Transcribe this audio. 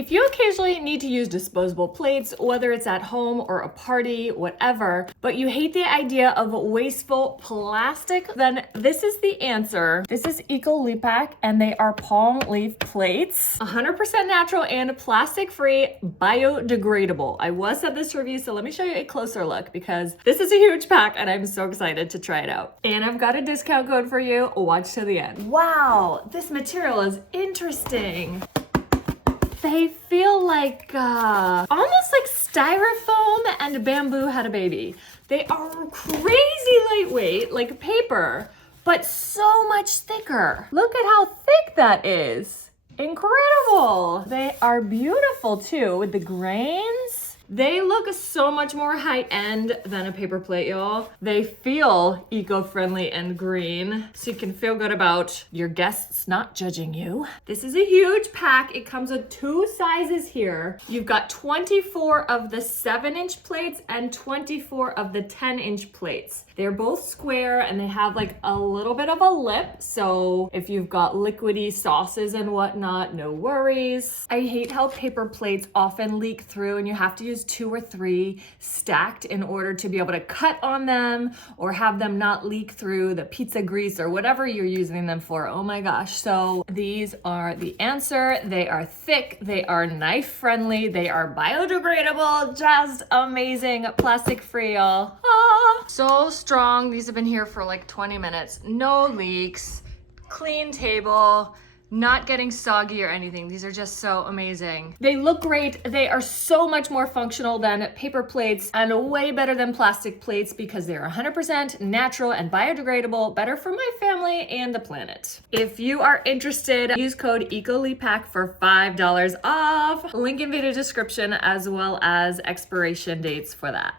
If you occasionally need to use disposable plates, whether it's at home or a party, whatever, but you hate the idea of wasteful plastic, then this is the answer. This is Eco-Lepak, and they are palm leaf plates. 100% natural and plastic-free, biodegradable. I was at this review, so let me show you a closer look because this is a huge pack and I'm so excited to try it out. And I've got a discount code for you. Watch to the end. Wow, this material is interesting. They feel like almost like styrofoam and bamboo had a baby. They are crazy lightweight, like paper, but so much thicker. Look at how thick that is. Incredible. They are beautiful too with the grains. They look so much more high-end than a paper plate, y'all. They feel eco-friendly and green, so you can feel good about your guests not judging you. This is a huge pack. It comes with 2 sizes here. You've got 24 of the 7-inch plates and 24 of the 10-inch plates. They're both square and they have like a little bit of a lip, so if you've got liquidy sauces and whatnot, no worries. I hate how paper plates often leak through and you have to use 2 or 3 stacked in order to be able to cut on them or have them not leak through the pizza grease or whatever you're using them for. Oh my gosh. So these are the answer. They are thick. They are knife friendly. They are biodegradable. Just amazing. Plastic free, y'all. Ah, so strong. These have been here for like 20 minutes. No leaks. Clean table. Not getting soggy or anything. These are just so amazing. They look great. They are so much more functional than paper plates and way better than plastic plates because they're 100% natural and biodegradable, better for my family and the planet. If you are interested, use code Eco-Lepak for $5 off. Link in video description as well as expiration dates for that.